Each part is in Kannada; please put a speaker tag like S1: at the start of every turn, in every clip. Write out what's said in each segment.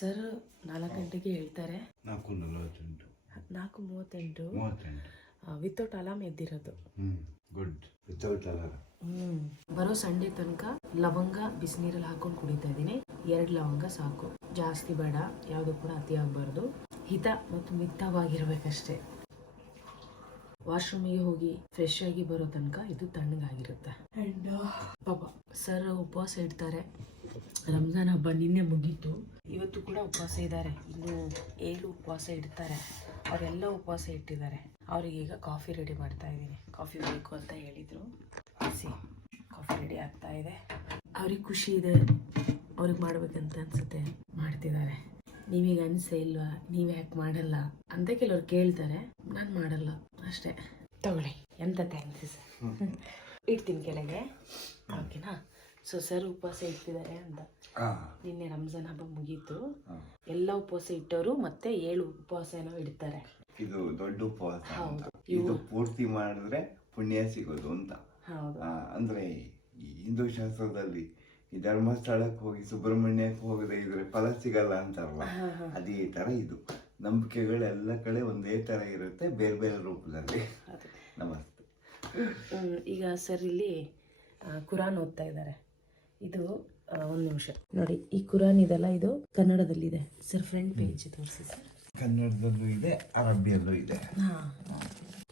S1: ಸರ್ ನಾಲ್ಕು ಗಂಟೆಗೆ ಹೇಳ್ತಾರೆ.
S2: ನಾಲ್ಕು ನಲವತ್ತೆಂಟು.
S1: ನಾಲ್ಕು ಮೂವತ್ತೆಂಟು.
S2: ಮೂವತ್ತೆಂಟು.
S1: ವಿತೌಟ್ ಅಲಾರ್ಮ್ ಎದ್ದಿರೋದು.
S2: ಹ್ಞೂ ಗುಡ್ ವಿತೌಟ್
S1: ಅಲಾರ್ಮ್ ಬರೋ ಸಂಡೆ ತನಕ ಲವಂಗ ಬಿಸಿನೀರಲ್ಲಿ ಹಾಕೊಂಡು ಕುಡಿತಾ ಇದ್ದೀನಿ. ಎರಡು ಲವಂಗ ಸಾಕು. ಜಾಸ್ತಿ ಬೇಡ ಯಾವುದು ಕೂಡ ಅತಿ ಆಗಬಾರ್ದು. ಹಿತ ಮತ್ತು ಮಿತವಾಗಿರ್ಬೇಕಷ್ಟೇ ವಾಶ್ರೂಮಿಗೆ ಹೋಗಿ ಫ್ರೆಶ್ ಆಗಿ ಬರೋ ತನಕ ಇದು ತಣ್ಣಗಾಗಿರುತ್ತೆ. ಅಂಡ್ uh, ಪಾಪ ಸರ್ ಉಪವಾಸ ಇಡ್ತಾರೆ. ರಂಜಾನ್ ಹಬ್ಬ ನಿನ್ನೆ ಮುಗೀತು. ಇವತ್ತು ಕೂಡ ಉಪವಾಸ ಇದ್ದಾರೆ. ಇನ್ನು ಏಳು ಉಪವಾಸ ಇಡ್ತಾರೆ. ಅವರೆಲ್ಲ ಉಪವಾಸ ಇಟ್ಟಿದ್ದಾರೆ. ಅವರಿಗೆ ಈಗ ಕಾಫಿ ರೆಡಿ ಮಾಡ್ತಾ ಇದ್ದೀನಿ. ಕಾಫಿ ಬೇಕು ಅಂತ ಹೇಳಿದರು. ಸಿ ಕಾಫಿ ರೆಡಿ ಆಗ್ತಾ ಇದೆ. ಅವ್ರಿಗೆ ಖುಷಿ ಇದೆ. ಅವ್ರಿಗೆ ಮಾಡ್ಬೇಕಂತ ಅನ್ಸುತ್ತೆ. ಮಾಡ್ತಿದ್ದಾರೆ. ನೀವೀಗ ಅನಿಸೇ ಇಲ್ವಾ? ನೀವು ಯಾಕೆ ಮಾಡಲ್ಲ? ಅಂತ ಕೆಲವ್ರು ಕೇಳ್ತಾರೆ. ನಾನು ಮಾಡಲ್ಲ. ಅಷ್ಟೇ. ತಗೊಳ್ಳಿ. ಎಂತ ಥ್ಯಾಂಕ್ಸ್ ಇಡ್ತೀನಿ ಕೆಳಗೆ. ಓಕೆನಾ? ಸೊ ಸರ್ ಉಪವಾಸ ಇಟ್ಟಿದ್ದಾರೆ ಅಂತ. ನಿನ್ನೆ ರಂಜಾನ್ ಹಬ್ಬ ಮುಗೀತು. ಎಲ್ಲ ಉಪವಾಸ ಇಟ್ಟವರು ಮತ್ತೆ ಏಳು ಉಪವಾಸ ಏನೋ ಇಡ್ತಾರೆ.
S2: ಇದು ದೊಡ್ಡ ಉಪವಾಸ ಅಂತ. ಇದು ಪೂರ್ತಿ ಮಾಡಿದ್ರೆ ಪುಣ್ಯ ಸಿಗೋದು ಅಂತ.
S1: ಹೌದು.
S2: ಆ, ಅಂದ್ರೆ ಈ ಹಿಂದೂ ಶಾಸ್ತ್ರದಲ್ಲಿ ಈ ಧರ್ಮಸ್ಥಳಕ್ಕೆ ಹೋಗಿ ಸುಬ್ರಹ್ಮಣ್ಯಕ್ಕೆ ಹೋಗದೆ ಇದ್ರೆ ಫಲ ಸಿಗಲ್ಲ ಅಂತಾರಲ್ಲ ಅದೇ ತರ ಇದು. ನಂಬಿಕೆಗಳೆಲ್ಲ ಕಡೆ ಒಂದೇ ತರ ಇರುತ್ತೆ ಬೇರೆ ಬೇರೆ ರೂಪದಲ್ಲಿ.
S1: ಅದು.
S2: ನಮಸ್ತೆ.
S1: ಹ್ಮ್, ಈಗ ಸರ್ ಇಲ್ಲಿ ಆ, ಕುರಾನ್ ಓದ್ತಾ ಇದ್ದಾರೆ. ಇದು ಒಂದು ನಿಮಿಷ. ನೋಡಿ ಈ ಕುರಾನ್ ಇದೆಲ್ಲ ಇದು ಕನ್ನಡದಲ್ಲಿದೆ. ಸರ್ ಫ್ರಂಟ್ ಪೇಜ್ ತೋರಿಸಿ ಸರ್
S2: ಕನ್ನಡದಲ್ಲೂ ಇದೆ ಅರಬ್ಬಿಯಲ್ಲೂ ಇದೆ.
S1: ಹಾಂ.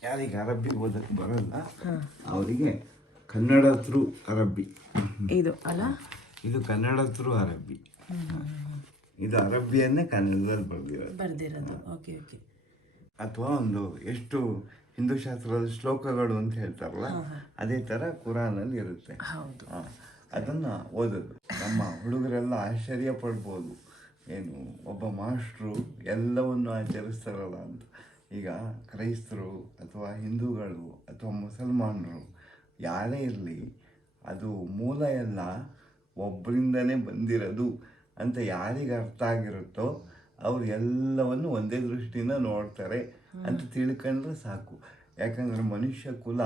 S2: ಯಾರಿಗೆ ಅರಬ್ಬಿ ಓದಕ್ಕೆ ಬರಲ್ಲ ಅವರಿಗೆ ಕನ್ನಡ ತ್ರೂ ಅರಬ್ಬಿ.
S1: ಇದು ಅಲ್ಲ?
S2: ಇದು ಕನ್ನಡ ತ್ರೂ ಅರಬ್ಬಿ. ಇದು ಅರಬ್ಬಿಯನ್ನೇ ಕನ್ನಡದಲ್ಲಿ ಬರ್ದಿರೋದು.
S1: ಬರ್ದಿರೋದು. Okay okay.
S2: ಅಥವಾ ಒಂದು ಎಷ್ಟು ಹಿಂದೂ ಶಾಸ್ತ್ರದ ಶ್ಲೋಕಗಳು ಅಂತ ಹೇಳ್ತಾರಲ್ಲ ಅದೇ ಥರ ಕುರಾನಲ್ಲಿ ಇರುತ್ತೆ.
S1: ಹೌದು.
S2: ಅದನ್ನ ಓದೋದು. ನಮ್ಮ ಹುಡುಗರೆಲ್ಲ ಆಶ್ಚರ್ಯ ಪಡ್ಬೋದು. ಏನು ಒಬ್ಬ ಮಾಸ್ಟ್ರು ಎಲ್ಲವನ್ನು ಆಚರಿಸ್ತಾರಲ್ಲ ಅಂತ. ಈಗ ಕ್ರೈಸ್ತರು ಅಥವಾ ಹಿಂದೂಗಳು ಅಥವಾ ಮುಸಲ್ಮಾನರು ಯಾರೇ ಇರಲಿ ಅದು ಮೂಲ ಎಲ್ಲ ಒಬ್ಬರಿಂದನೇ ಬಂದಿರೋದು ಅಂತ ಯಾರಿಗೆ ಅರ್ಥ ಆಗಿರುತ್ತೋ ಅವರು ಎಲ್ಲವನ್ನು ಒಂದೇ ದೃಷ್ಟಿಯಿಂದ ನೋಡ್ತಾರೆ ಅಂತ ತಿಳ್ಕೊಂಡ್ರೆ ಸಾಕು. ಯಾಕಂದರೆ ಮನುಷ್ಯ ಕುಲ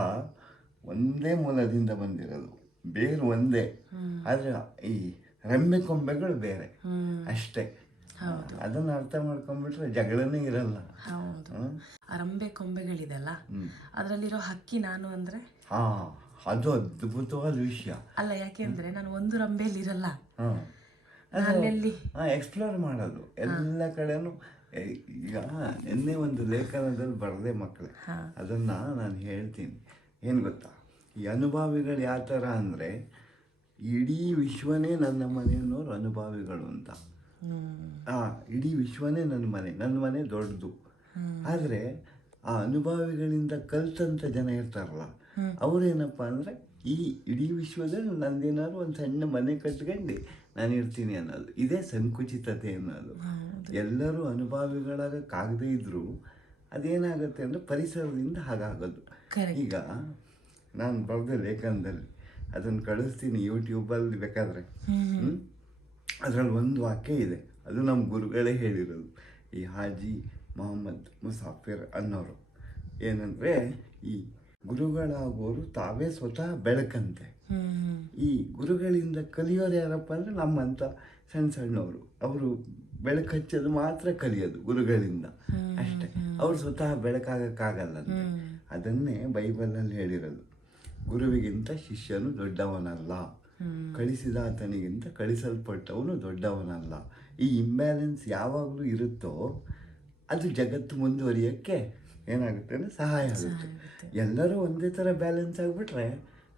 S2: ಒಂದೇ ಮೂಲದಿಂದ ಬಂದಿರೋದು. ಬೇರು ಒಂದೇ. ಆದರೆ ಈ ರೆಂಬೆ ಕೊಂಬೆಗಳು ಬೇರೆ. ಅಷ್ಟೇ. ಅದನ್ನ ಅರ್ಥ ಮಾಡ್ಕೊಂಡ್ಬಿಟ್ರೆ ಜಗಳನೇ ಇರಲ್ಲ.
S1: ಹೌದು. ರಂಬೆ ಕೊಂಬೆಗಳಿದೆಲ್ಲ ಅದರಲ್ಲಿರೋ ಹಕ್ಕಿ ನಾನು ಅಂದ್ರೆ?
S2: ಹಾ ಅದು ಅದ್ಭುತವಾದ ವಿಷಯ.
S1: ಅಲ್ಲ ಯಾಕೆಂದ್ರೆ ನಾನು ಒಂದು ರಂಬೆಯಲ್ಲಿ ಇರಲ್ಲ.
S2: ಎಕ್ಸ್ಪ್ಲೋರ್ ಮಾಡೋದು ಎಲ್ಲ ಕಡೆನೂ ಈಗ ನಿನ್ನೆ ಒಂದು ಲೇಖನದಲ್ಲಿ ಬರದೆ ಮಕ್ಕಳೇ. ಅದನ್ನ ನಾನು ಹೇಳ್ತೀನಿ. ಏನು ಗೊತ್ತಾ? ಈ ಅನುಭಾವಿಗಳು ಯಾವ ಥರ ಅಂದರೆ ಇಡೀ ವಿಶ್ವನೇ ನನ್ನ ಮನೆಯನ್ನೋರು ಅನುಭಾವಿಗಳು ಅಂತ. ಆ ಇಡೀ ವಿಶ್ವನೇ ನನ್ನ ಮನೆ ನನ್ನ ಮನೆ ದೊಡ್ಡದು. ಆದರೆ ಆ ಅನುಭವಿಗಳಿಂದ ಕಲ್ತಂಥ ಜನ ಇರ್ತಾರಲ್ಲ ಅವರೇನಪ್ಪ ಅಂದರೆ ಈ ಇಡೀ ವಿಶ್ವದಲ್ಲಿ ನಂದೇನಾದ್ರು ಒಂದು ಸಣ್ಣ ಮನೆ ಕಟ್ಕೊಂಡು ನಾನು ಇರ್ತೀನಿ ಅನ್ನೋದು ಇದೇ ಸಂಕುಚಿತತೆ ಅನ್ನೋದು. ಎಲ್ಲರೂ ಅನುಭವಿಗಳಾಗಕ್ಕಾಗದೇ ಇದ್ದರೂ ಅದೇನಾಗುತ್ತೆ ಅಂದರೆ ಪರಿಸರದಿಂದ ಹಾಗಾಗೋದು. ಈಗ ನಾನು ಬರೆದ ಲೇಖನದಲ್ಲಿ. ಅದನ್ನು ಕಳಿಸ್ತೀನಿ ಯೂಟ್ಯೂಬಲ್ಲಿ ಬೇಕಾದರೆ? ಅದರಲ್ಲಿ ಒಂದು ವಾಕ್ಯ ಇದೆ. ಅದು ನಮ್ಮ ಗುರುಗಳೇ ಹೇಳಿರೋದು. ಈ ಹಾಜಿ ಮೊಹಮ್ಮದ್ ಮುಸಾಫಿರ್ ಅನ್ನೋರು. ಏನಂದರೆ ಈ ಗುರುಗಳಾಗೋರು ತಾವೇ ಸ್ವತಃ ಬೆಳಕಂತೆ. ಈ ಗುರುಗಳಿಂದ ಕಲಿಯೋರು ಯಾರಪ್ಪ ಅಂದರೆ ನಮ್ಮಂಥ ಸಣ್ಣ ಸಣ್ಣವರು. ಅವರು ಬೆಳಕು ಹಚ್ಚೋದು ಮಾತ್ರ ಕಲಿಯೋದು ಗುರುಗಳಿಂದ. ಅಷ್ಟೇ. ಅವ್ರು ಸ್ವತಃ ಬೆಳಕಾಗಕ್ಕಾಗಲ್ಲಂತೆ. ಅದನ್ನೇ ಬೈಬಲಲ್ಲಿ ಹೇಳಿರೋದು. ಗುರುವಿಗಿಂತ ಶಿಷ್ಯನು ದೊಡ್ಡವನಲ್ಲ. ಕಳಿಸಿದಾತನಿಗಿಂತ ಕಳಿಸಲ್ಪಟ್ಟವನು ದೊಡ್ಡವನಲ್ಲ. ಈ ಇಂಬ್ಯಾಲೆನ್ಸ್ ಯಾವಾಗಲೂ ಇರುತ್ತೋ ಅದು ಜಗತ್ತು ಮುಂದುವರಿಯೋಕ್ಕೆ ಏನಾಗುತ್ತೆ ಅಂದರೆ ಸಹಾಯ ಆಗುತ್ತೆ. ಎಲ್ಲರೂ ಒಂದೇ ಥರ ಬ್ಯಾಲೆನ್ಸ್ ಆಗಿಬಿಟ್ರೆ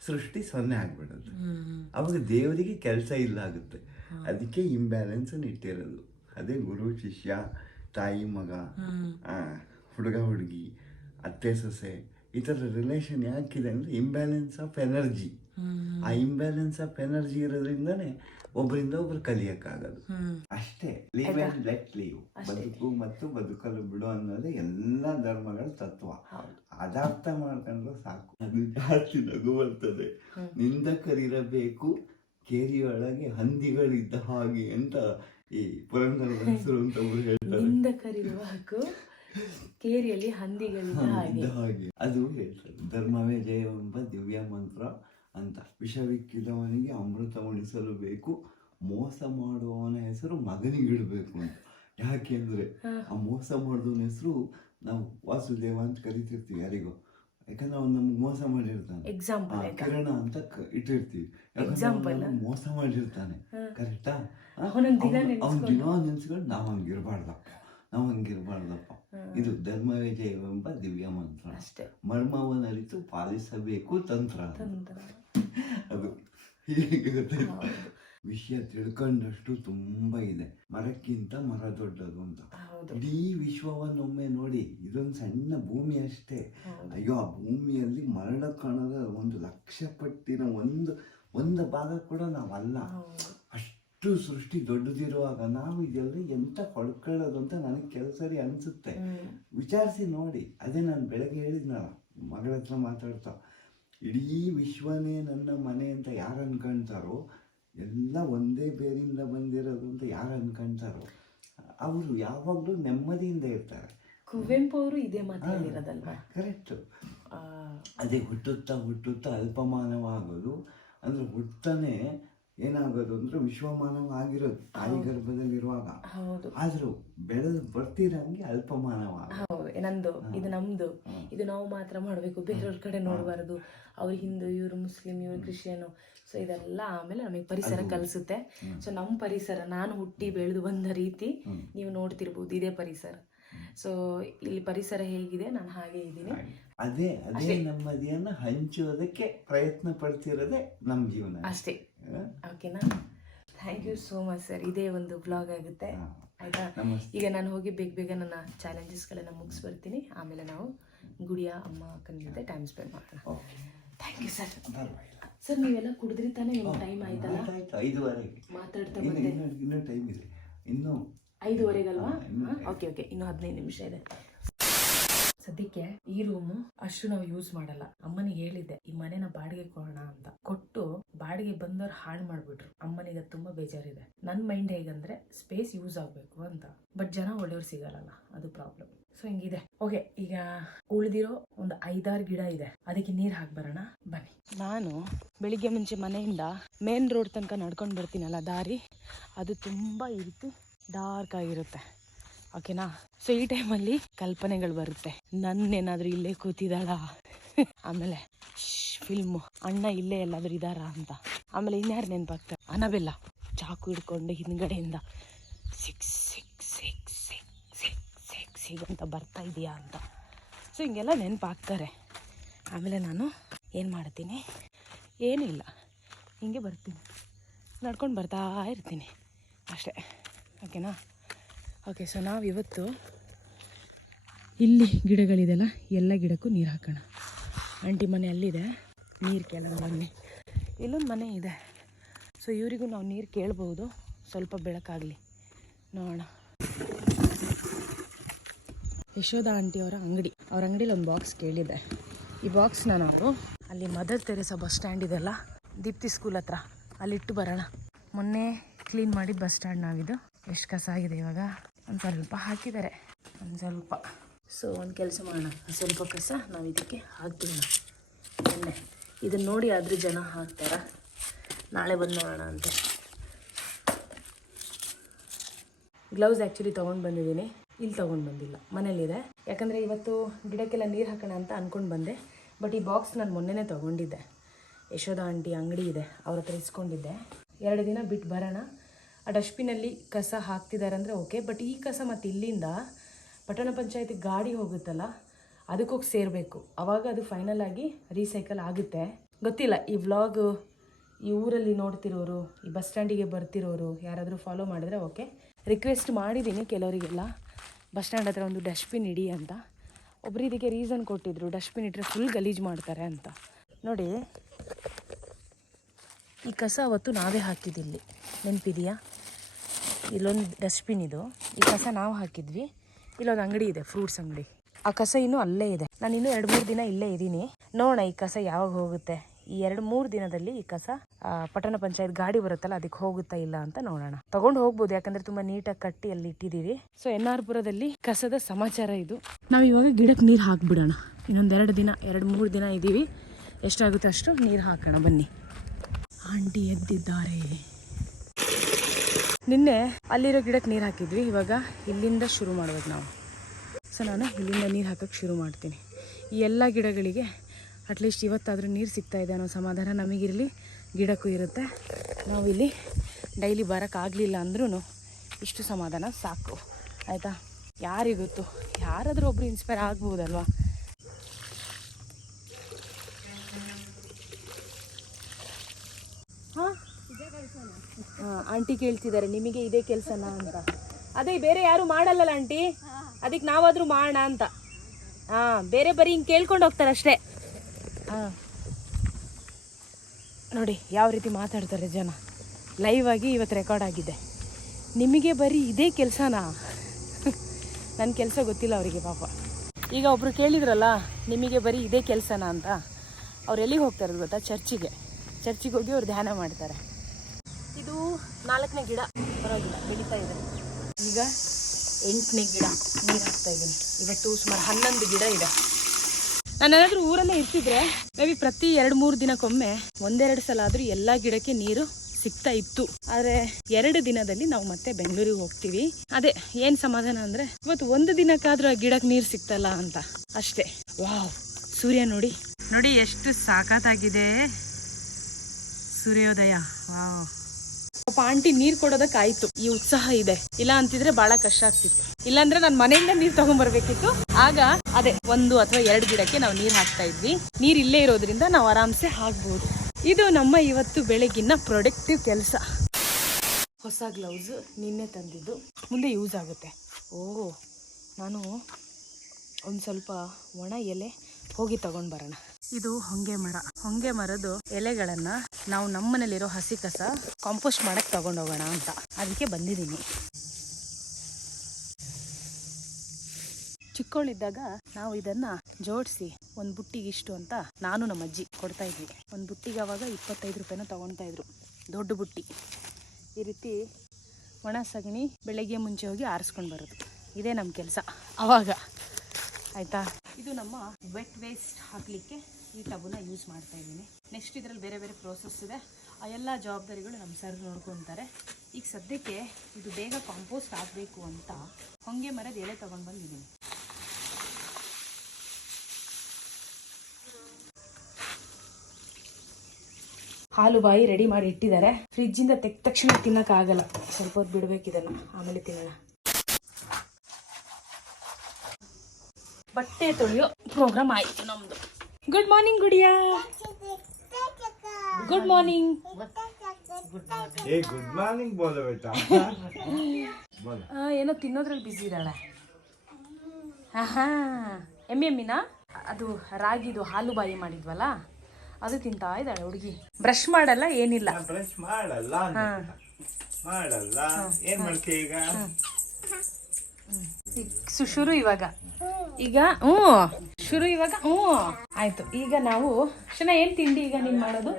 S2: ಸೃಷ್ಟಿ ಸೊನ್ನೆ ಆಗಿಬಿಡುತ್ತೆ. ಅವಾಗ ದೇವರಿಗೆ ಕೆಲಸ ಇಲ್ಲ ಆಗುತ್ತೆ. ಅದಕ್ಕೆ ಇಂಬ್ಯಾಲೆನ್ಸನ್ನು ಇಟ್ಟಿರೋದು. ಅದೇ ಗುರು ಶಿಷ್ಯ ತಾಯಿ ಮಗ ಹುಡುಗ ಹುಡುಗಿ ಅತ್ತೆ ಸೊಸೆ ಥರ ರಿಲೇಷನ್ ಯಾಕಿದೆ ಅಂದರೆ ಇಂಬ್ಯಾಲೆನ್ಸ್ ಆಫ್ ಎನರ್ಜಿ ಆ ಇಂಬ್ಯಾಲೆನ್ಸ್ ಆಫ್ ಎನರ್ಜಿ ಇರೋದ್ರಿಂದನೇ ಒಬ್ಬರಿಂದ ಒಬ್ರು ಕಲಿಯಕ್ಕಾಗದು. ಅಷ್ಟೇ. ಲೀವ್ ಅಂಡ್ ಲೆಟ್ ಲೀವ್ ಬದುಕು ಮತ್ತು ಬದುಕಲು ಬಿಡು ಅನ್ನೋದು ಎಲ್ಲ ಧರ್ಮಗಳ ತತ್ವ. ಅದರ್ಥ ಮಾಡ್ಕೊಂಡ್ರೆ ಸಾಕು. ಜಾಸ್ತಿ ನಗು ಬರ್ತದೆ. ನಿಂದಕರಿರಬೇಕು ಕೇರಿಯೊಳಗೆ ಹಂದಿಗಳಿದ್ದ ಹಾಗೆ ಅಂತ ಈ ಪುರಂದರದಾಸರು ಅಂತ ಹೇಳ್ತಾರೆ.
S1: ನಿಂದ ಕೇರಿಯಲ್ಲಿ ಹಂದಿಗಳಿದ್ದ ಹಾಗೆ.
S2: ಹಾಗೆ. ಅದು ಹೇಳ್ತಾರೆ. ಧರ್ಮವೇ ಜಯವೆಂಬ ದಿವ್ಯ ಮಂತ್ರ ಅಂತ. ವಿಷವಿಕ್ಕಿದವನಿಗೆ ಅಮೃತ ಉಣಿಸಲು ಬೇಕು. ಮೋಸ ಮಾಡುವವನ ಹೆಸರು ಮಗನಿಗಿಡಬೇಕು ಅಂತ. ಯಾಕೆಂದ್ರೆ ಆ ಮೋಸ ಮಾಡಿದವನ ಹೆಸರು ನಾವು ವಾಸುದೇವ ಅಂತ ಕರಿತಿರ್ತೀವಿ ಯಾರಿಗೋ. ಯಾಕಂದ್ರೆ ಅವ್ನು ನಮ್ಗೆ ಮೋಸ ಮಾಡಿರ್ತಾನೆ.
S1: ಎಕ್ಸಾಂಪಲ್
S2: ಕಿರಣ ಅಂತ ಇಟ್ಟಿರ್ತೀವಿ. ಯಾಕಂದ್ರೆ ಮೋಸ ಮಾಡಿರ್ತಾನೆ. ಕರೆಕ್ಟಾ ಅವ್ನ ದಿನ ನೆನ್ಸ್ಕೊಂಡು ನಾವು ಹಂಗಿರ್ಬಾರ್ದಪ್ಪ ನಾವು ಹಂಗಿರ್ಬಾರ್ದಪ್ಪ. ಇದು ಧರ್ಮವೇ ಜಯವೆಂಬ ದಿವ್ಯ ಮಂತ್ರ.
S1: ಅಷ್ಟೇ.
S2: ಮರ್ಮವನ್ನು ಅರಿತು ಪಾಲಿಸಬೇಕು ತಂತ್ರ. ಅದು ವಿಷಯ ತಿಳ್ಕೊಂಡಷ್ಟು ತುಂಬಾ ಇದೆ. ಮರಕ್ಕಿಂತ ಮರ ದೊಡ್ಡದು ಅಂತ. ಇಡೀ ವಿಶ್ವವನ್ನೊಮ್ಮೆ ನೋಡಿ ಇದೊಂದು ಸಣ್ಣ ಭೂಮಿ ಅಷ್ಟೇ. ಅಯ್ಯೋ ಆ ಭೂಮಿಯಲ್ಲಿ ಮರಣ ಕಾಣದ ಒಂದು ಲಕ್ಷ ಪಟ್ಟಿನ ಒಂದು ಒಂದು ಭಾಗ ಕೂಡ ನಾವಲ್ಲ. ಅಷ್ಟು ಸೃಷ್ಟಿ ದೊಡ್ಡದಿರುವಾಗ ನಾವು ಇದೆಲ್ಲ ಎಂತ ಕೊಳ್ಕೊಳ್ಳೋದು ಅಂತ ನನಗೆ ಕೆಲಸ ಸರಿ ಅನಿಸುತ್ತೆ. ವಿಚಾರಿಸಿ ನೋಡಿ. ಅದೇ ನಾನು ಬೆಳಗ್ಗೆ ಹೇಳಿದ್ನಲ್ಲ ಮಗಳ ಹತ್ರ ಮಾತಾಡ್ತಾ. ಇಡೀ ವಿಶ್ವನೇ ನನ್ನ ಮನೆ ಅಂತ ಯಾರು ಅನ್ಕೊಂತಾರೋ ಎಲ್ಲ ಒಂದೇ ಬೇರಿಂದ ಬಂದಿರೋದು ಅಂತ ಯಾರು ಅನ್ಕೊಂತಾರೋ ಅವರು ಯಾವಾಗಲೂ ನೆಮ್ಮದಿಯಿಂದ ಇರ್ತಾರೆ.
S1: ಕುವೆಂಪು ಅವರು ಇದೇ ಮಾತಾಡಿರೋದಲ್ವಾ
S2: ಕರೆಕ್ಟ್ ಅದೇ ಹುಟ್ಟುತ್ತಾ ಹುಟ್ಟುತ್ತಾ ಅಲ್ಪಮಾನವಾಗೋದು. ಅಂದ್ರೆ ಹುಟ್ಟನೆ ಏನಾಗೋದು ಅಂದ್ರೆ ವಿಶ್ವಮಾನವ ಆಗಿರೋದು ತಾಯಿ ಗರ್ಭದಲ್ಲಿರುವಾಗ.
S1: ಹೌದು.
S2: ಆದ್ರೂ ಬೆಳೆದು ಬರ್ತಿರಂಗೆ ಅಲ್ಪಮಾನವ
S1: ಹೌದು ನಂದು ಇದು ನಮ್ದು. ಇದು ನಾವು ಮಾತ್ರ ಮಾಡಬೇಕು ಬೇರೆಯವ್ರ ಕಡೆ ನೋಡಬಾರದು. ಅವ್ರು ಹಿಂದೂ ಇವರು ಮುಸ್ಲಿಂ ಇವರು ಕ್ರಿಶ್ಚಿಯನು. ಸೊ ಇದೆಲ್ಲ ಆಮೇಲೆ ನಮಗೆ ಪರಿಸರ ಕಲಿಸುತ್ತೆ. ಸೊ ನಮ್ಮ ಪರಿಸರ ನಾನು ಹುಟ್ಟಿ ಬೆಳೆದು ಬಂದ ರೀತಿ ನೀವು ನೋಡ್ತಿರ್ಬೋದು ಇದೇ ಪರಿಸರ. ಸೊ ಇಲ್ಲಿ ಪರಿಸರ ಹೇಗಿದೆ ನಾನು ಹಾಗೆ ಇದ್ದೀನಿ.
S2: ಅದೇ ಅದೇ ನೆಮ್ಮದಿಯನ್ನ ಹಂಚುವುದಕ್ಕೆ ಪ್ರಯತ್ನ ಪಡ್ತಿರೋದೇ ನಮ್ಮ ಜೀವನ.
S1: ಅಷ್ಟೇ? ಓಕೆನಾ thank you so much sir ಇದೇ ಒಂದು ಬ್ಲಾಗ್ ಆಗುತ್ತೆ. ಆಯಿತಾ? ಈಗ ನಾನು ಹೋಗಿ ಬೇಗ ಬೇಗ ನನ್ನ ಚಾಲೆಂಜಸ್ಗಳೆಲ್ಲ ಮುಗಿಸ್ ಬರ್ತೀನಿ ಆಮೇಲೆ ನಾವು ಗುಡಿಯ ಅಮ್ಮ ಅಕ್ಕನ ಜೊತೆ ಟೈಮ್ ಸ್ಪೆಂಡ್ ಮಾಡೋಣ.
S2: Okay
S1: thank you sir sir ನೀವೆಲ್ಲ ಕುಡಿದ್ರಿ ತಾನೇ ನಿಮ್ಮ ಟೈಮ್ ಆಯ್ತಲ್ಲ?
S2: ಐದುವರೆಗೆ.
S1: ಮಾತಾಡ್ತಾ ಬಂದೆ.
S2: ಇನ್ನು ಟೈಮ್ ಇದೆ ಇನ್ನು
S1: ಓಕೆ ಓಕೆ ಇನ್ನು ಹದಿನೈದು ನಿಮಿಷ ಇದೆ. ಸದ್ಯಕ್ಕೆ ಈ ರೂಮು ಅಷ್ಟು ನಾವು ಯೂಸ್ ಮಾಡಲ್ಲ. ಅಮ್ಮನಿಗೆ ಹೇಳಿದ್ದೆ, ಈ ಮನೆನ ಬಾಡಿಗೆ ಕೊಡೋಣ ಅಂತ. ಕೊಟ್ಟು ಬಾಡಿಗೆ ಬಂದವ್ರು ಹಾಳು ಮಾಡ್ಬಿಟ್ರು. ಅಮ್ಮನಿಗೆ ತುಂಬಾ ಬೇಜಾರಿದೆ. ನನ್ನ ಮೈಂಡ್ ಹೇಗಂದ್ರೆ ಸ್ಪೇಸ್ ಯೂಸ್ ಆಗ್ಬೇಕು ಅಂತ. ಬಟ್ ಜನ ಒಳ್ಳೆಯವ್ರು ಸಿಗಲ್ಲ ಅದು ಪ್ರಾಬ್ಲಮ್ ಸೊ ಹಿಂಗಿದೆ. ಓಕೆ ಈಗ ಉಳಿದಿರೋ ಒಂದು ಐದಾರು ಗಿಡ ಇದೆ. ಅದಕ್ಕೆ ನೀರು ಹಾಕಿ ಬರೋಣ. ಬನ್ನಿ. ನಾನು ಬೆಳಿಗ್ಗೆ ಮುಂಚೆ ಮನೆಯಿಂದ ಮೇನ್ ರೋಡ್ ತನಕ ನಡ್ಕೊಂಡು ಬರ್ತೀನಲ್ಲ ದಾರಿ, ಅದು ತುಂಬಾ ಈ ರೀತಿ ಡಾರ್ಕ್ ಆಗಿರುತ್ತೆ. ಓಕೆನಾ? ಸೊ ಈ ಟೈಮಲ್ಲಿ ಕಲ್ಪನೆಗಳು ಬರುತ್ತೆ. ನನ್ನ ಏನಾದರೂ ಇಲ್ಲೇ ಕೂತಿದ್ದಾಳ? ಆಮೇಲೆ ಫಿಲ್ಮು ಅಣ್ಣ ಇಲ್ಲೇ ಎಲ್ಲಾದರೂ ಇದ್ದಾರ ಅಂತ. ಆಮೇಲೆ ಇನ್ಯಾರು ನೆನಪಾಗ್ತಾರೆ ಅನಬೆಲ್ಲ. ಚಾಕು ಹಿಡ್ಕೊಂಡು ಹಿಂದ್ಗಡೆಯಿಂದ ಸಿಕ್ಸ್ ಸಿಕ್ಸ್ ಸಿಕ್ಸ್ ಸಿಕ್ಸ್ ಸಿಗ್ ಅಂತ ಬರ್ತಾ ಇದೆಯಾ ಅಂತ. ಸೊ ಹಿಂಗೆಲ್ಲ ನೆನಪಾಗ್ತಾರೆ. ಆಮೇಲೆ ನಾನು ಏನು ಮಾಡ್ತೀನಿ? ಏನಿಲ್ಲ ಹಿಂಗೆ ಬರ್ತೀನಿ. ನಡ್ಕೊಂಡು ಬರ್ತಾ ಇರ್ತೀನಿ. ಅಷ್ಟೇ. ಓಕೆನಾ? ಓಕೆ ಸೊ ನಾವು ಇವತ್ತು ಇಲ್ಲಿ ಗಿಡಗಳಿದೆಲ್ಲ, ಎಲ್ಲ ಗಿಡಕ್ಕೂ ನೀರು ಹಾಕೋಣ. ಆಂಟಿ ಮನೆ ಅಲ್ಲಿದೆ. ನೀರು ಕೇಳೋಣ ಬನ್ನಿ. ಇಲ್ಲೊಂದು ಮನೆ ಇದೆ. ಸೊ ಇವರಿಗೂ ನಾವು ನೀರು ಕೇಳ್ಬೋದು. ಸ್ವಲ್ಪ ಬೆಳಕಾಗಲಿ. ನೋಡೋಣ. ಯಶೋಧ ಆಂಟಿಯವರ ಅಂಗಡಿ. ಅವ್ರ ಅಂಗಡಿಲಿ ಒಂದು ಬಾಕ್ಸ್ ಕೇಳಿದೆ. ಈ ಬಾಕ್ಸ್ನ ನಾವು ಅಲ್ಲಿ ಮದರ್ ತೆರೆಸಾ ಬಸ್ ಸ್ಟ್ಯಾಂಡ್ ಇದೆಲ್ಲ ದೀಪ್ತಿ ಸ್ಕೂಲ್ ಹತ್ರ, ಅಲ್ಲಿಟ್ಟು ಬರೋಣ. ಮೊನ್ನೆ ಕ್ಲೀನ್ ಮಾಡಿದ ಬಸ್ ಸ್ಟ್ಯಾಂಡ್ ನಾವಿದು. ಎಷ್ಟು ಕಸ ಆಗಿದೆ ಇವಾಗ? ಒಂದು ಸ್ವಲ್ಪ ಹಾಕಿದ್ದಾರೆ. ಒಂದು ಸ್ವಲ್ಪ. ಸೊ ಒಂದು ಕೆಲಸ ಮಾಡೋಣ. ಸ್ವಲ್ಪ ಕಸ, ನಾವು ಇದಕ್ಕೆ ಹಾಕ್ಬಿಡೋಣ ಎಣ್ಣೆ. ಇದನ್ನು ನೋಡಿ ಆದರೂ ಜನ ಹಾಕ್ತಾರ? ನಾಳೆ ಬಂದು ನೋಡೋಣ ಅಂತ. ಗ್ಲೌಸ್ ಆ್ಯಕ್ಚುಲಿ ತೊಗೊಂಡು ಬಂದಿದ್ದೀನಿ. ಇಲ್ಲಿ ತೊಗೊಂಡು ಬಂದಿಲ್ಲ. ಮನೇಲಿದೆ. ಯಾಕಂದರೆ ಇವತ್ತು ಗಿಡಕ್ಕೆಲ್ಲ ನೀರು ಹಾಕೋಣ ಅಂತ ಅಂದ್ಕೊಂಡು ಬಂದೆ. ಬಟ್ ಈ ಬಾಕ್ಸ್ ನಾನು ಮೊನ್ನೆನೇ ತೊಗೊಂಡಿದ್ದೆ. ಯಶೋಧ ಆಂಟಿ ಅಂಗಡಿ ಇದೆ. ಅವ್ರ ಹತ್ರ ಇಸ್ಕೊಂಡಿದ್ದೆ. ಎರಡು ದಿನ ಬಿಟ್ಟು ಬರೋಣ. ಆ ಡಸ್ಟ್ಬಿನಲ್ಲಿ ಕಸ ಹಾಕ್ತಿದ್ದಾರೆ ಅಂದರೆ ಓಕೆ, ಬಟ್ ಈ ಕಸ ಮತ್ತು ಇಲ್ಲಿಂದ ಪಟ್ಟಣ ಪಂಚಾಯತಿ ಗಾಡಿ ಹೋಗುತ್ತಲ್ಲ ಅದಕ್ಕೋಗಿ ಸೇರಬೇಕು. ಆವಾಗ ಅದು ಫೈನಲ್ ಆಗಿ ರೀಸೈಕಲ್ ಆಗುತ್ತೆ. ಗೊತ್ತಿಲ್ಲ, ಈ ವ್ಲಾಗ್ ಈ ಊರಲ್ಲಿ ನೋಡ್ತಿರೋರು, ಈ ಬಸ್ ಸ್ಟ್ಯಾಂಡಿಗೆ ಬರ್ತಿರೋರು ಯಾರಾದರೂ ಫಾಲೋ ಮಾಡಿದ್ರೆ ಓಕೆ. ರಿಕ್ವೆಸ್ಟ್ ಮಾಡಿದ್ದೀನಿ ಕೆಲವರಿಗೆಲ್ಲ ಬಸ್ ಸ್ಟ್ಯಾಂಡ್ ಹತ್ರ ಒಂದು ಡಸ್ಟ್ಬಿನ್ ಇಡಿ ಅಂತ. ಒಬ್ಬರು ಇದಕ್ಕೆ ರೀಸನ್ ಕೊಟ್ಟಿದ್ರು, ಡಸ್ಟ್ಬಿನ್ ಇಟ್ಟರೆ ಫುಲ್ ಗಲೀಜು ಮಾಡ್ತಾರೆ ಅಂತ. ನೋಡಿ ಈ ಕಸ ಅವತ್ತು ನಾವೇ ಹಾಕಿದ್ದಿಲ್ಲಿ. ನೆನಪಿದೆಯಾ? ಇಲ್ಲೊಂದು ಡಸ್ಟ್ಬಿನ್ ಇದು. ಈ ಕಸ ನಾವು ಹಾಕಿದ್ವಿ. ಇಲ್ಲೊಂದು ಅಂಗಡಿ ಇದೆ ಫ್ರೂಟ್ಸ್ ಅಂಗಡಿ. ಆ ಕಸ ಇನ್ನೂ ಅಲ್ಲೇ ಇದೆ. ನಾನು ಇನ್ನೂ ಎರಡು ಮೂರು ದಿನ ಇಲ್ಲೇ ಇದ್ದೀನಿ. ನೋಡೋಣ ಈ ಕಸ ಯಾವಾಗ ಹೋಗುತ್ತೆ. ಈ ಎರಡು ಮೂರು ದಿನದಲ್ಲಿ ಈ ಕಸ ಪಟ್ಟಣ ಪಂಚಾಯತ್ ಗಾಡಿ ಬರುತ್ತಲ್ಲ, ಅದಕ್ಕೆ ಹೋಗುತ್ತಾ ಇಲ್ಲ ಅಂತ ನೋಡೋಣ. ತಗೊಂಡು ಹೋಗ್ಬೋದು, ಯಾಕಂದ್ರೆ ತುಂಬಾ ನೀಟಾಗಿ ಕಟ್ಟಿ ಅಲ್ಲಿ ಇಟ್ಟಿದ್ದೀವಿ. ಸೊ ಎನ್ ಆರ್ ಪುರದಲ್ಲಿ ಕಸದ ಸಮಾಚಾರ ಇದು. ನಾವು ಇವಾಗ ಗಿಡಕ್ಕೆ ನೀರು ಹಾಕ್ಬಿಡೋಣ. ಇನ್ನೊಂದೆರಡು ದಿನ, ಎರಡು ಮೂರು ದಿನ ಇದ್ದೀವಿ. ಎಷ್ಟಾಗುತ್ತೆ ಅಷ್ಟು ನೀರು ಹಾಕೋಣ, ಬನ್ನಿ. ಆಂಟಿ ಎದ್ದಿದ್ದಾರೆ. ನಿನ್ನೆ ಅಲ್ಲಿರೋ ಗಿಡಕ್ಕೆ ನೀರು ಹಾಕಿದ್ವಿ, ಇವಾಗ ಇಲ್ಲಿಂದ ಶುರು ಮಾಡ್ಬೇಕು ನಾವು. ಸೊ ನಾನು ಇಲ್ಲಿಂದ ನೀರು ಹಾಕೋಕ್ಕೆ ಶುರು ಮಾಡ್ತೀನಿ. ಈ ಎಲ್ಲ ಗಿಡಗಳಿಗೆ ಅಟ್ಲೀಸ್ಟ್ ಇವತ್ತಾದರೂ ನೀರು ಸಿಗ್ತಾ ಇದೆ ಅನ್ನೋ ಸಮಾಧಾನ ನಮಗಿರಲಿ, ಗಿಡಕ್ಕೂ ಇರುತ್ತೆ. ನಾವು ಇಲ್ಲಿ ಡೈಲಿ ಬರೋಕ್ಕಾಗಲಿಲ್ಲ ಅಂದ್ರೂ ಇಷ್ಟು ಸಮಾಧಾನ ಸಾಕು. ಆಯಿತಾ? ಯಾರಿಗೊತ್ತು ಯಾರಾದರೂ ಒಬ್ರು ಇನ್ಸ್ಪೈರ್ ಆಗ್ಬೋದಲ್ವಾ ಹಾಂ ಆಂಟಿ ಕೇಳ್ತಿದ್ದಾರೆ, ನಿಮಗೆ ಇದೇ ಕೆಲಸನಾ ಅಂತ. ಅದೇ, ಬೇರೆ ಯಾರು ಮಾಡಲ್ಲಲ್ಲ ಆಂಟಿ? ಅದಕ್ಕೆ ನಾವಾದರೂ ಮಾಡೋಣ ಅಂತ. ಹಾಂ ಬೇರೆ ಬರೀ ಹಿಂಗೆ ಕೇಳ್ಕೊಂಡು ಹೋಗ್ತಾರೆ ಅಷ್ಟೇ. ಹಾಂ ನೋಡಿ, ಯಾವ ರೀತಿ ಮಾತಾಡ್ತಾರೆ ಜನ. ಲೈವ್ ಆಗಿ ಇವತ್ತು ರೆಕಾರ್ಡ್ ಆಗಿದೆ. ನಿಮಗೆ ಬರೀ ಇದೇ ಕೆಲಸನಾ? ನನ್ನ ಕೆಲಸ ಗೊತ್ತಿಲ್ಲ ಅವರಿಗೆ ಪಾಪ. ಈಗ ಒಬ್ರು ಕೇಳಿದ್ರಲ್ಲ, ನಿಮಗೆ ಬರೀ ಇದೇ ಕೆಲಸನಾ ಅಂತ? ಅವ್ರು ಎಲ್ಲಿಗೆ ಹೋಗ್ತಾರೆ ಗೊತ್ತಾ? ಚರ್ಚಿಗೆ. ಚರ್ಚಿಗೆ ಹೋಗಿ ಅವ್ರು ಧ್ಯಾನ ಮಾಡ್ತಾರೆ. ಇದು ನಾಲ್ಕನೇ ಗಿಡ ಪರವಾಗಿಲ್ಲ, ಬೆಳೀತಾ ಇದೆ. ಈಗ ಎಂಟನೇ ಗಿಡ ನೀರು ಹಾಕ್ತಾ ಇದ್ದೀನಿ ಇವತ್ತು ಸುಮಾರು ಹನ್ನೊಂದು ಗಿಡ ಇದೆ. ನಾನು ಏನಾದರೂ ಊರಲ್ಲೇ ಇರ್ತಿದ್ರೆ ಮೇ ಬಿ ಪ್ರತಿ ಎರಡು ಮೂರು ದಿನಕ್ಕೊಮ್ಮೆ ಒಂದೆರಡು ಸಲ ಆದರೂ ಎಲ್ಲ ಗಿಡಕ್ಕೆ ನೀರು ಸಿಗ್ತಾ ಇತ್ತು. ಆದರೆ ಎರಡು ದಿನದಲ್ಲಿ ನಾವು ಮತ್ತೆ ಬೆಂಗಳೂರಿಗೆ ಹೋಗ್ತೀವಿ. ಅದೇ, ಏನು ಸಮಾಧಾನ ಅಂದರೆ, ಇವತ್ತು ಒಂದು ದಿನಕ್ಕಾದ್ರೂ ಆ ಗಿಡಕ್ಕೆ ನೀರು ಸಿಗ್ತಲ್ಲ ಅಂತ. ಅಷ್ಟೇ. ವಾವ್. ಸೂರ್ಯ ನೋಡಿ. ನೋಡಿ ಎಷ್ಟು ಸಾಕತ್ತಾಗಿದೆ ಸೂರ್ಯೋದಯ. ವಾವ್. ಪಾಪ ಆಂಟಿ ನೀರ್ ಕೊಡೋದಕ್ಕಾಯ್ತು. ಈ ಉತ್ಸಾಹ ಇದೆ. ಇಲ್ಲ ಅಂತಿದ್ರೆ ಬಹಳ ಕಷ್ಟ ಆಗ್ತಿತ್ತು. ಇಲ್ಲಾಂದ್ರೆ ನಾನು ಮನೆಯಿಂದ ನೀರ್ ತಗೊಂಡ್ಬರ್ಬೇಕಿತ್ತು ಆಗ ಅದೇ ಒಂದು ಅಥವಾ ಎರಡು ಗಿಡಕ್ಕೆ ನಾವು ನೀರ್ ಹಾಕ್ತಾ ಇದ್ವಿ. ನೀರ್ ಇಲ್ಲೇ ಇರೋದ್ರಿಂದ ನಾವು ಆರಾಮ್ಸೆ ಹಾಕ್ಬೋದು. ಇದು ನಮ್ಮ ಇವತ್ತು ಬೆಳಗಿನ ಪ್ರೊಡಕ್ಟಿವ್ ಕೆಲಸ. ಹೊಸ ಗ್ಲೌಸ್ ನಿನ್ನೆ ತಂದಿದ್ದು. ಮುಂದೆ ಯೂಸ್ ಆಗುತ್ತೆ. ಓ ನಾನು ಒಂದು ಸ್ವಲ್ಪ ಒಣ ಎಲೆ ಹೋಗಿ ತಗೊಂಡು ಬರೋಣ. ಇದು ಹೊಂಗೆ ಮರ. ಹೊಂಗೆ ಮರದ ಎಲೆಗಳನ್ನ ನಾವು ನಮ್ಮನೇಲಿರೋ ಹಸಿ ಕಸ ಕಾಂಪೋಸ್ಟ್ ಮಾಡಕ್ ತಗೊಂಡೋಗೋಣ ಅಂತ. ಅದಕ್ಕೆ ಬಂದಿದ್ದೀನಿ. ಚಿಕ್ಕವಳಿದ್ದಾಗ ನಾವು ಇದನ್ನ ಜೋಡಿಸಿ ಒಂದು ಬುಟ್ಟಿಗೆ ಇಷ್ಟು ಅಂತ ನಾನು ನಮ್ಮ ಅಜ್ಜಿ ಕೊಡ್ತಾ ಇದ್ವಿ. ಒಂದು ಬುಟ್ಟಿಗೆ ಅವಾಗ ಇಪ್ಪತ್ತೈದು ರೂಪಾಯಿನ ತಗೊಳ್ತಾ ಇದ್ರು. ದೊಡ್ಡ ಬುಟ್ಟಿ. ಈ ರೀತಿ ಒಣ ಸಗಣಿ ಬೆಳಗ್ಗೆ ಮುಂಚೆ ಹೋಗಿ ಆರಿಸ್ಕೊಂಡು ಬರೋದು. ಇದೇ ನಮ್ಮ ಕೆಲಸ. ಅವಾಗ. ಆಯಿತಾ? ಇದು ನಮ್ಮ ವೆಟ್ ವೇಸ್ಟ್ ಹಾಕಲಿಕ್ಕೆ ಈ ಟಬನ್ನ ಯೂಸ್ ಮಾಡ್ತಾ ಇದ್ದೀನಿ. ನೆಕ್ಸ್ಟ್ ಇದರಲ್ಲಿ ಬೇರೆ ಬೇರೆ ಪ್ರೋಸೆಸ್ ಇದೆ. ಆ ಎಲ್ಲ ಜವಾಬ್ದಾರಿಗಳು ನಮ್ಮ ಸರ್ ನೋಡ್ಕೊತಾರೆ ಈಗ ಸದ್ಯಕ್ಕೆ ಇದು ಬೇಗ ಕಾಂಪೋಸ್ಟ್ ಆಗಬೇಕು ಅಂತ ಹೊಂಗೆ ಮರದ ಎಲೆ ತೊಗೊಂಡು ಬಂದಿದ್ದೀನಿ. ಹಾಲು ಬಾಯಿ ರೆಡಿ ಮಾಡಿ ಇಟ್ಟಿದ್ದಾರೆ. ಫ್ರಿಜ್ಜಿಂದ ತೆಗ್ದ ತಕ್ಷಣ ತಿನ್ನೋಕ್ಕಾಗಲ್ಲ ಸ್ವಲ್ಪ ಹೊತ್ತು ಬಿಡ್ಬೇಕು ಇದನ್ನ. ಆಮೇಲೆ ತಿನ್ನೋಣ. ಬಟ್ಟೆ ತೊಳೆಯೋ ಪ್ರೋಗ್ರಾಮ್ ಆಯ್ತು ನಮ್ದು. Good morning Gudiya good morning
S2: ಏ ಗುಡ್ ಮಾರ್ನಿಂಗ್ ಬೋಲ ಬೇಟಾ
S1: ಏನೋ ತಿನ್ನೋದ್ರಲ್ಲಿ ಬಿಸಿ ಇದ್ದಾಳೆ. ಹಾ ಎಮ್ಮಿ ಎಮ್ಮಿನ? ಅದು ರಾಗಿದು ಹಾಲು ಬಾಯಿ ಮಾಡಿದ್ವಲ್ಲ ಅದು ತಿಂತಾ ಇದ್ದಾಳೆ ಹುಡುಗಿ. ಬ್ರಷ್ ಮಾಡಲ್ಲ ಏನಿಲ್ಲ.
S2: ಬ್ರಷ್ ಮಾಡಲ್ಲ ಮಾಡಲ್ಲ. ಏನ್ ಮಾಡ್ಕೆ ಈಗ?
S1: ಸುಶುರು ಇವಾಗ. ಈಗ ಹ್ಞೂ ಶುರು ಇವಾಗ ಹ್ಞೂ. ಆಯಿತು ಈಗ ನಾವು ಶನ ಏನು ತಿಂಡಿ ಈಗ ನೀನು ಮಾಡೋದು?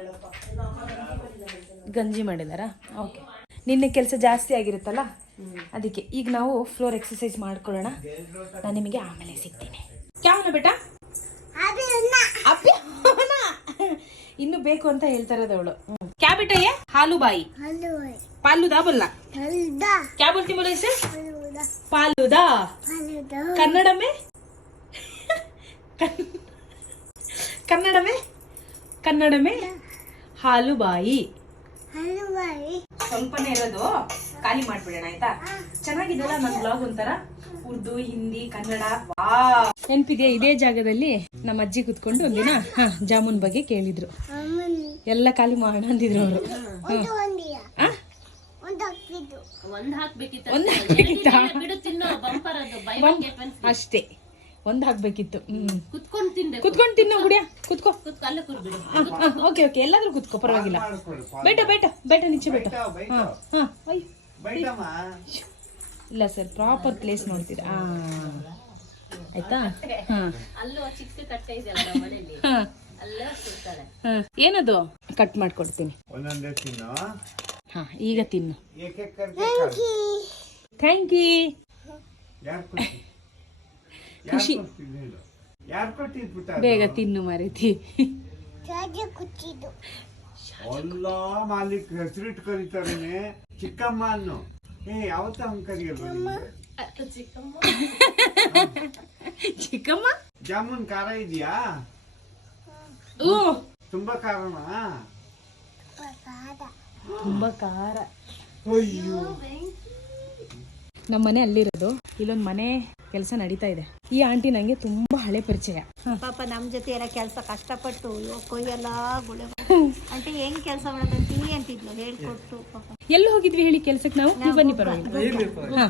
S1: ಗಂಜಿ ಮಾಡಿದಾರ? ಓಕೆ. ನಿನ್ನೆ ಕೆಲಸ ಜಾಸ್ತಿ ಆಗಿರುತ್ತಲ್ಲ? ಅದಕ್ಕೆ ಈಗ ನಾವು ಫ್ಲೋರ್ ಎಕ್ಸಸೈಸ್ ಮಾಡ್ಕೊಳ್ಳೋಣ. ನಾನು ನಿಮಗೆ ಆಮೇಲೆ ಸಿಗ್ತೀನಿ. ಯಾವನ ಬೇಟ ಇನ್ನು ಬೇಕು ಅಂತ ಹೇಳ್ತಾ ಅವಳು. ಕ್ಯಾ ಹಾಲು ಬಾಯಿ. ಪಾಲುದಾ ಬಲ್ಲ? ಕ್ಯಾ ಬೋಲ್ತಿ ಪಾಲು ಪಾಲುದಾ. ಕನ್ನಡ ಮೇ ಕನ್ನಡ ಮೇ ಹಾಲು ಬಾಯಿ ಸ್ವಲ್ಪನೇ ಇರೋದು ಖಾಲಿ ಮಾಡ್ಬಿಡೋಣ ಆಯ್ತಾ? ಚೆನ್ನಾಗಿದೆಯಲ್ಲ ನನ್ನ ಬ್ಲಾಗ್ ಒಂಥರ? ಉರ್ದು ಹಿಂದಿ ಕನ್ನಡ ನೆನಪಿದೆ ನೆನ್ಪಿದೆಯಾ ಇದೇ ಜಾಗದಲ್ಲಿ ನಮ್ಮ ಅಜ್ಜಿ ಕುತ್ಕೊಂಡು ಒಂದಿನ ಹಾ ಜಾಮೂನ್ ಬಗ್ಗೆ ಕೇಳಿದ್ರು. ಎಲ್ಲ ಖಾಲಿ ಮಾಡೋಣ ಅಂದಿದ್ರು ಅವರು. ಒಂದ್ ಹಾಕ್ಬೇಕಿತ್ತ. ಒಂದ್- ಅಷ್ಟೇ. ಒಂದ್ ಹಾಕ್ಬೇಕಿತ್ತು. ಹ್ಞೂ
S3: ಕುತ್ಕೊಂಡು ತಿಂದೆ
S1: ಕುತ್ಕೊಂಡು ತಿನ್ನು ಗುಡಿಯ. ಕುತ್ಕೋ.
S3: ಅಲ್ಲೇ ಕೂರ್ಬಿಡು
S1: ಓಕೆ ಓಕೆ. ಎಲ್ಲಾದ್ರೂ ಕುತ್ಕೋ ಪರವಾಗಿಲ್ಲ. ಬೇಟ ಬೇಟ ಬೇಟ ನಿಚ್ಚೆ ಬೇಟ. ಹಾಂ ಹಾಂ
S2: ಬೈಟಮ್ಮ.
S1: ಇಲ್ಲ ಸರ್ ಪ್ರಾಪರ್ ಪ್ಲೇಸ್ ನೋಡ್ತೀರಾ. ಆ ಆಯ್ತಾ? ಹಾಂ. ಹಾ. ಹಾ. ಏನದು? ಕಟ್ ಮಾಡ್ಕೊಡ್ತೀನಿ.
S2: ಒಂದೊಂದೇ ತಿನ್ನು.
S1: ಹಾ ಈಗ ತಿನ್ನು.
S2: ಏಕೆ
S1: ಥ್ಯಾಂಕ್ ಯು
S2: ಪುಟ್ಟ
S1: ಬೇಗ ತಿನ್ನು ಮರೆತಿ.
S2: ಅಲ್ಲ ಮಾಲೀಕ್ ಹೆಸರಿಟ್ಟು ಕರೀತಾರೇನೆ. ಚಿಕ್ಕಮ್ಮ ಅನ್ನು.
S4: ಏ ಯಾವತ್ತ ಹಂಗ್ ಕರಿಯಲ್ಲ
S1: ಚಿಕ್ಕಮ್ಮ.
S4: ಜಾಮೂನ್ ಖಾರ ಇದೆಯಾ?
S1: ಓ
S4: ತುಂಬಾ ಖಾರನಾ?
S1: ತುಂಬಾ ಖಾರ.
S4: ಅಯ್ಯೋ.
S1: ನಮ್ಮ ಮನೆ ಅಲ್ಲಿರೋದು. ಇಲ್ಲೊಂದು ಮನೆ ಕೆಲಸ ನಡೀತಾ ಇದೆ. ಈ ಆಂಟಿ ನಂಗೆ ತುಂಬಾ ಹಳೆ ಪರಿಚಯ.
S5: ಪಾಪ ನಮ್ ಜೊತೆ ಎಲ್ಲ ಕೆಲಸ ಕಷ್ಟಪಟ್ಟು ಅಯ್ಯೋ ಕೊಯ್ಯಲ್ಲ ಗುಳೆ ಅಂತ ಹೆಂಗ್ ಕೆಲಸ ಮಾಡೋದಂತೀವಿ ಅಂತಿದ್ಲು ಹೇಳ್ಕೊಟ್ಟು ಪಾಪ.
S1: ಎಲ್ಲಿ ಹೋಗಿದ್ವಿ ಹೇಳಿ ಕೆಲ್ಸಕ್ಕೆ ನಾವು? ನೀವು ಬನ್ನಿ ಪರವಾಗಿಲ್ಲ. ಹಾ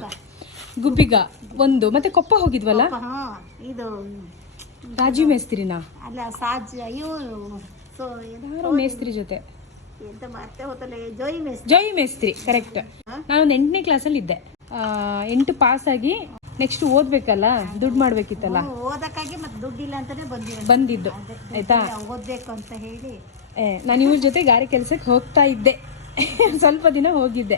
S1: ಗುಬ್ಬಿಗ ಒಂದು ಮತ್ತೆ ಕೊಪ್ಪ ಹೋಗಿದ್ವಲ್ಲ?
S5: ಹಾ ಇದು
S1: ರಾಜು ಮೇಸ್ತ್ರಿನಾ?
S5: ಅಲ್ಲ ಸಾಜ್ ಅಯ್ಯೋ ಸೊ
S1: ಯಾರೋ ಮೇಸ್ತ್ರಿ ಜೊತೆ.
S5: ಎಂತ ಮತ್ತೆ ಹೋತಲ್ಲ ಜೋಯಿ ಮೇಸ್ತ್ರಿ.
S1: ಜೈ ಮೇಸ್ತ್ರಿ ಕರೆಕ್ಟ್ ನಾನೊಂದು ಎಂಟನೇ ಕ್ಲಾಸಲ್ಲಿ ಇದ್ದೆ. ಆ, ಎಂಟು ಪಾಸ್ ಆಗಿ ನೆಕ್ಸ್ಟ್ ಓದ್ಬೇಕಲ್ಲ? ದುಡ್ಡು ಮಾಡ್ಬೇಕಿತ್ತಲ್ಲ?
S5: ಓದಕ್ಕಾಗಿ ಮತ್ತೆ ದುಡ್ಡಿಲ್ಲ ಅಂತಾನೆ ಬಂದಿರೋದು.
S1: ಬಂದಿದ್ದು. ಆಯ್ತಾ?
S5: ಓದ್ಬೇಕು ಅಂತ ಹೇಳಿ.
S1: ಏ, ನಾನು ಇವ್ರ ಜೊತೆ ಗಾರೆ ಕೆಲಸಕ್ಕೆ ಹೋಗ್ತಾ ಇದ್ದೆ. ಸ್ವಲ್ಪ ದಿನ ಹೋಗಿದ್ದೆ.